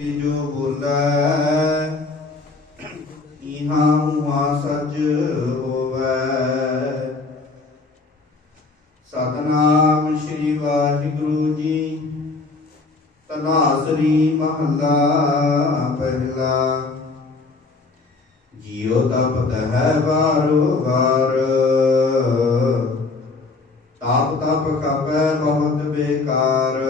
ਤੇ ਜੋ ਬੋਲੈ, ਇਹਾਂ ਹੁਆ ਸਜ ਹੋਵੈ। ਸਤਨਾਮ ਸ੍ਰੀ ਵਾਹਿਗੁਰੂ ਜੀ ਤਨਾਸਰੀ ਮਹੱਲਾ ਪਹਿਲਾ। ਜੀਉ ਤਪਤ ਹੈ ਵਾਰੋ ਵਾਰ, ਤਾਪ ਤਪ ਕਪੈ ਬਹੁਤ ਬੇਕਾਰ।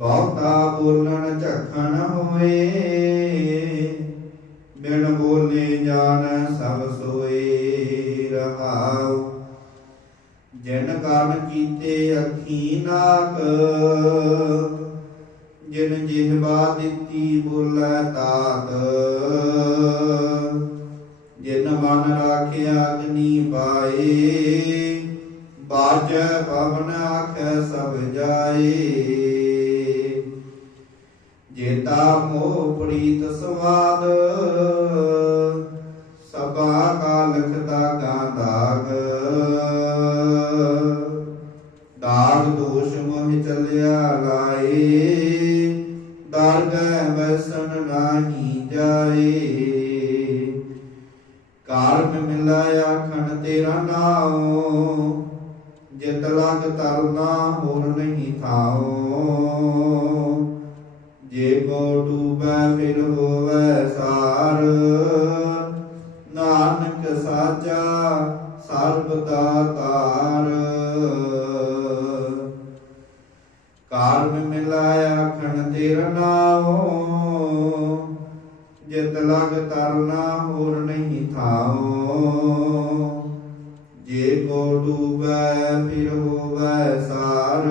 ਬਹੁਤਾ ਬੋਲਣ ਝਖਣ ਹੋਏ, ਬਿਨ ਬੋਲੇ ਜਾਣ ਸਭ ਸੋਏ ਰਹਾਉ। ਜਿਨ ਕਾਨ ਕੀਤੇ ਅੱਖੀ ਨਾਕ, ਜਿਨ ਜਿਹਵਾ ਦਿੱਤੀ ਬੋਲੇ ਤਾਤ ਜਿਨ ਮਨ ਰਾਖਿਆ ਅਗਨੀ ਪਾਏ, ਬਾਜੈ ਪਵਨ ਆਖੈ ਸਭ ਜਾਏ। ਜੇਤਾ ਮੋਹ ਪ੍ਰੀਤ ਸਵਾਦ, ਸਭਾ ਕਾ ਲਖਤਾ ਕਾ ਦਾਗ। ਦੋਸ਼ ਮੋਹ ਚੱਲਿਆ ਲਾਏ ਦਰਗਹਿ ਬਸਨ ਨਾਹੀ ਜਾਏ। ਕਾਰਨ ਮਿਲਾਇਆ ਖਣ ਤੇਰਾ ਨਾਉ, ਜਿਤ ਲਗ ਤਰਨਾ ਹੋਰ ਨਹੀਂ ਥਾਉ। ਜੇ ਕੋ ਡੂਬੈ ਫਿਰ ਹੋਵੈ ਸਾਰ। ਨਾਨਕ ਸਾਚਾ ਸਰਬ ਦਾ ਤਾਰ। ਕਾਰਨ ਮਿਲਾਇਆ ਖਣ ਤੇਰਾ ਨਾਉ, ਜਿਤ ਲਗ ਤਰਨਾ ਹੋਰ ਨਹੀਂ ਥਾਉ। ਜੇ ਕੋ ਡੂਬੈ ਫਿਰ ਹੋਵੈ ਸਾਰ।